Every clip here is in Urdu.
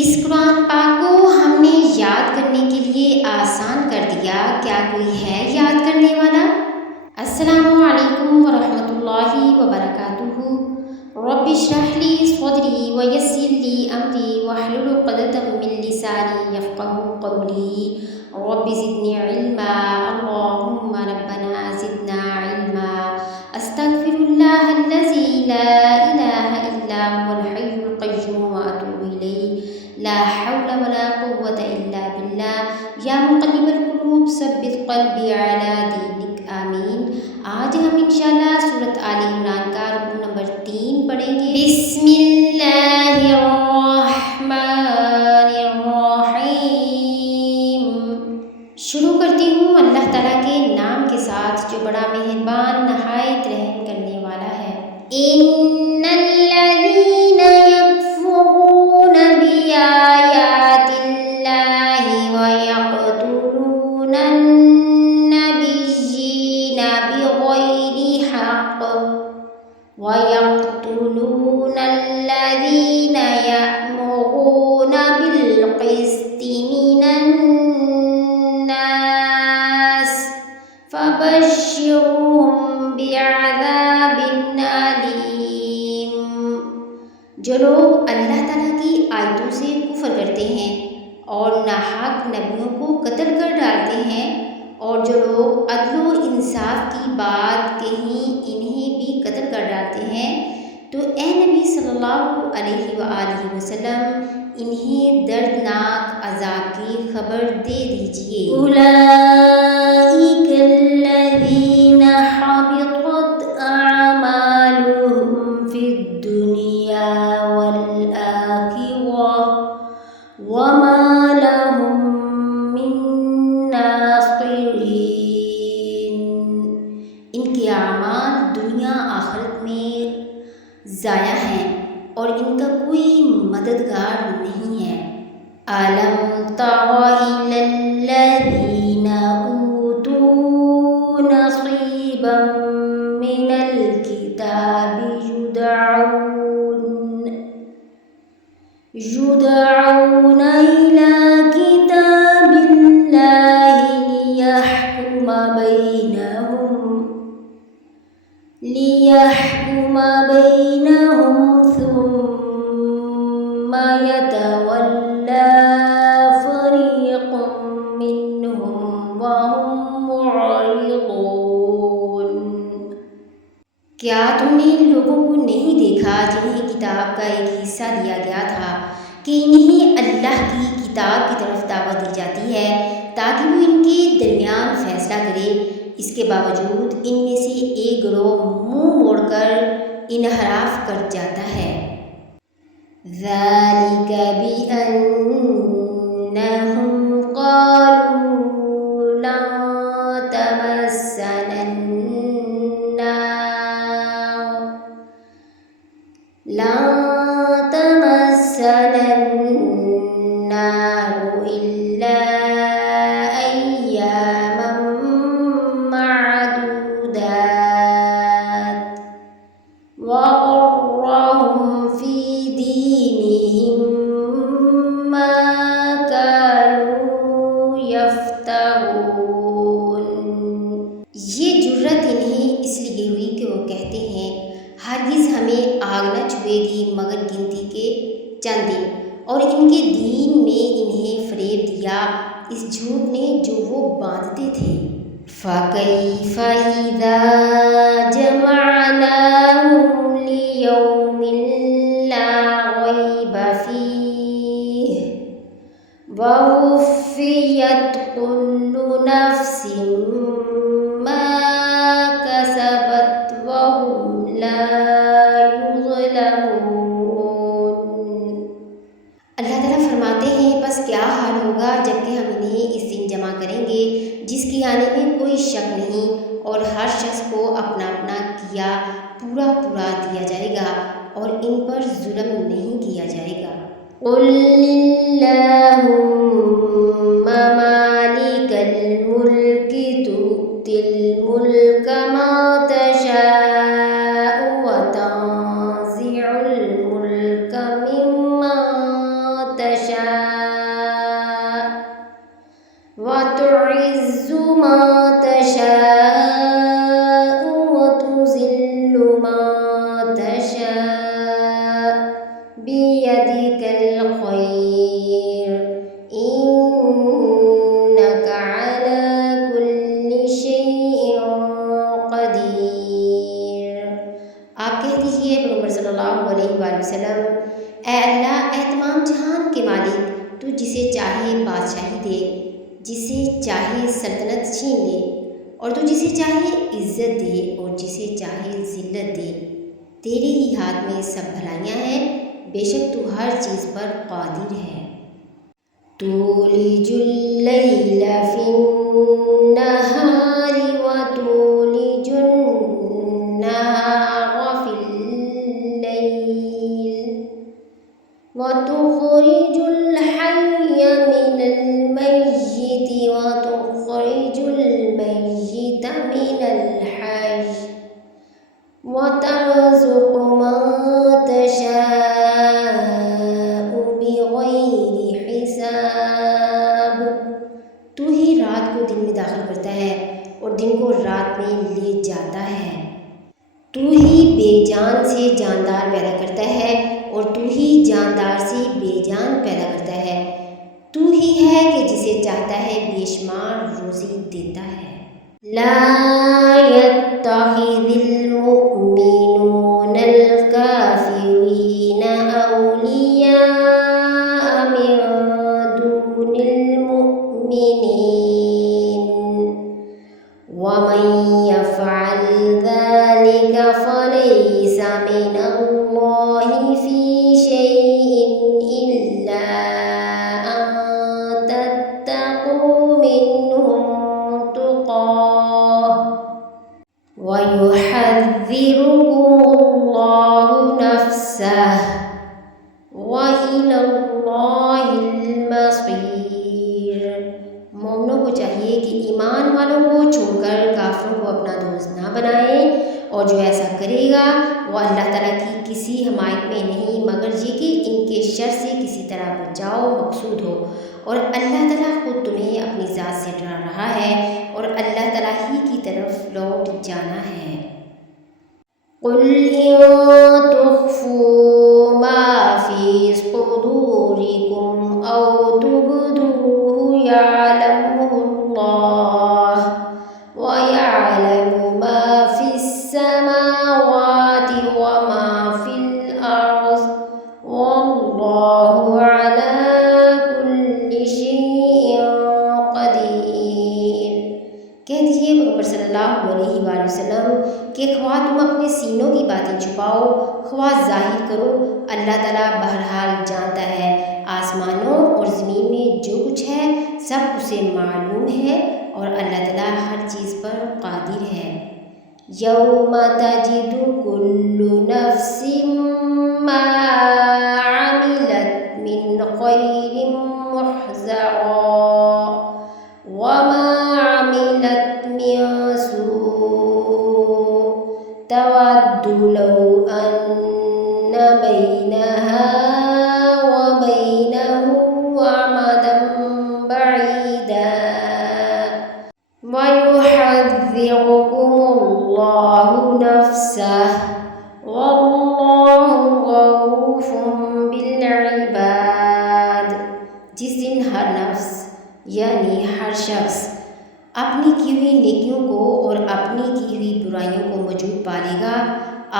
اس قرآن پاک کو ہم نے یاد کرنے کے لیے آسان کر دیا، کیا کوئی ہے یاد کرنے والا؟ السلام علیکم ورحمۃ اللہ وبرکاتہ۔ رب اشرح لی صدری ویسر لی امری واحلل عقدۃ من لسانی یفقهوا قولی رب زدنی علما اللهم ربنا زدنا علما استغفر اللہ الذی لا الہ الا هو الحی القیوم واتوب الیہ لا حول ولا قوة الا باللہ یا مقلب القلوب ثبت قلبی علی دینک آمین۔ آج ہم انشاءاللہ سورۃ آل عمران کا رکوع نمبر 3 پڑھیں گے۔ بسم اللہ الرحمن الرحیم۔ شروع کرتی ہوں اللہ تعالیٰ کے نام کے ساتھ جو بڑا مہربان نہایت رحم کرنے والا ہے۔ ان الذین یکفرون بآیات اللہ ویقتلون النبیین بغیر حق ویقتلون الذین یأمرون بالقسط من الناس فبشرهم بعذاب علیم۔ جو لوگ اللہ تعالیٰ کی آیتوں سے کفر کرتے ہیں اور ناحق نبیوں کو قتل کر ڈالتے ہیں، اور جو لوگ عدل و انصاف کی بات کہیں انہیں بھی قتل کر ڈالتے ہیں، تو اے نبی صلی اللہ علیہ وآلہ وسلم انہیں دردناک عذاب کی خبر دے دیجیے۔ اولئک الذین حبطت اعمالهم فی الدنیا والآخرہ وما لهم من ناصرین۔ ان کے اعمال دنیا آخرت میں ضائع ہیں اور ان کا کوئی مددگار نہیں ہے۔ أَلَمْ تَرَ إِلَى الَّذِينَ أُوتُوا نَصِيبًا مِنَ الْكِتَابِ يُدْعَوْنَ إِلَى كِتَابِ اللَّهِ لِيَحْكُمَ بَيْنَهُمْ ثُمَّ يَتَوَلَّى فَرِيقٌ مِّنْهُمْ وَهُمْ مُعْرِضُونَ۔ کیا تم نے ان لوگوں کو نہیں دیکھا جنہیں کتاب کا ایک حصہ دیا گیا تھا کہ انہیں اللہ کی کتاب کی طرف دعوت دی جاتی ہے تاکہ وہ ان کے درمیان فیصلہ کرے، اس کے باوجود ان میں سے ایک گروہ منہ موڑ کر انحراف کر جاتا ہے۔ ذَلِكَ بِأَنَّهُمْ قَالُوا لَن تَمَسَّنَا النَّارُ إِلَّا أَيَّامًا مَّعْدُودَاتٍ وَغَرَّهُمْ فِي دِينِهِم مَّا كَانُوا يَفْتَرُونَ۔ یہ جرت انہیں اس لیے ہوئی کہ وہ کہتے ہیں ہرگز ہمیں آگ نہ چھوئے گی مگر گنتی کے چند دن، اور ان کے دین نے انہیں فریب دیا اس جھوٹ نے جو وہ باندھتے تھے۔ فَكَيْفَ إِذَا جَمَعْنَاهُمْ لِيَوْمٍ لَا رَيْبَ فِيهِ وَوُفِّيَتْ كُلُّ نَفْسٍ مَّا كَسَبَتْ وَهُمْ لَا يُظْلَمُونَ۔ اللہ تعالیٰ فرماتے ہیں پس کیا حال ہوگا جبکہ ہم انہیں اس دن جمع کریں گے جس کی آنے میں کوئی شک نہیں، اور ہر شخص کو اپنا اپنا کیا پورا پورا دیا جائے گا اور ان پر ظلم نہیں کیا جائے گا۔ قُلِ اللَّهُمَّ مَالِكَ الْمُلْكِ تُؤْتِي الْمُلْكَ مَن تَشَاءُ وَتَنزِعُ الْمُلْكَ مِمَّن تَشَاءُ الخير إنك على كل شيء قدير۔ آپ کہہ دیجئے پیغمبر صلی اللہ علیہ وآلہ وسلم، اے اللہ، اے تمام جہان کے مالک، تو جسے چاہے بادشاہی دے، جسے چاہے سلطنت چھین لے، اور تو جسے چاہے عزت دے اور جسے چاہے ذلت دے، تیرے ہی ہاتھ میں سب بھلائیاں ہیں، بے شک تو ہر چیز پر قادر ہے۔ تولج اللیل فی النہار وتولج النہار فی اللیل وتخرج الحی من المیت وتخرج المیت من الحی وترزق من تشاء بغیر حساب۔ تو ہی رات کو دن میں داخل کرتا ہے اور دن کو رات میں لے جاتا ہے، تو ہی بے جان سے جاندار پیدا کرتا ہے اور تو ہی جاندار سے بے جان پیدا کرتا ہے، تو ہی ہے کہ جسے چاہتا ہے بے شمار روزی دیتا ہے۔ لا يتخذ المؤمنون الكافرين أولياء من دون المؤمنين ومن يفعل ذلك فليس من الله في شيء إلا أن تتقوا منهم تقاه ويحذركم الله نفسه وإلى الله المصير۔ مومنوں کو چاہیے کہ ایمان والوں کو چھوڑ کر کافروں کو اپنا دوست نہ بنائیں، اور جو ایسا کرے گا وہ اللہ تعالیٰ کی کسی حمایت میں نہیں مگر یہ کہ ان کے شر سے کسی طرح بچاؤ مقصود ہو، اور اللہ تعالیٰ خود تمہیں اپنی ذات سے ڈرا رہا ہے اور اللہ تعالیٰ ہی کی طرف لوٹ جانا ہے۔ قل إن تخفوا ما في صدوركم أو تبدوه يعلمه الله ويعلم ما في السماوات وما في الأرض والله على كل شيء قدير۔ کہہ دیجئے پیغمبر صلی اللہ علیہ وآلہ وسلم کہ خواہ تم اپنے سینوں کی باتیں چھپاؤ خواہ ظاہر کرو، اللہ تعالیٰ بہرحال جانتا ہے، آسمانوں اور زمین میں جو کچھ ہے سب اسے معلوم ہے، اور اللہ تعالیٰ ہر چیز پر قادر ہے۔ یوم تجد کل نفس ما عملت من خیر محضرا وما عملت من سوء تود لو أن بينها وبينه أمدا بعيدا ويحذركم الله نفسه والله رؤوف بالعباد۔ جس دن ہر نفس یعنی ہر شخص اپنی کی ہوئی نیکیوں کو اور اپنی کی ہوئی برائیوں کو موجود پالے گا،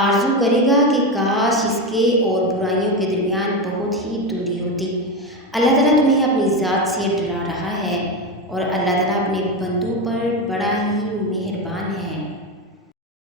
آرزو کرے گا کہ کاش اس کے اور برائیوں کے درمیان بہت ہی دوری ہوتی۔ اللہ تعالیٰ تمہیں اپنی ذات سے ڈرا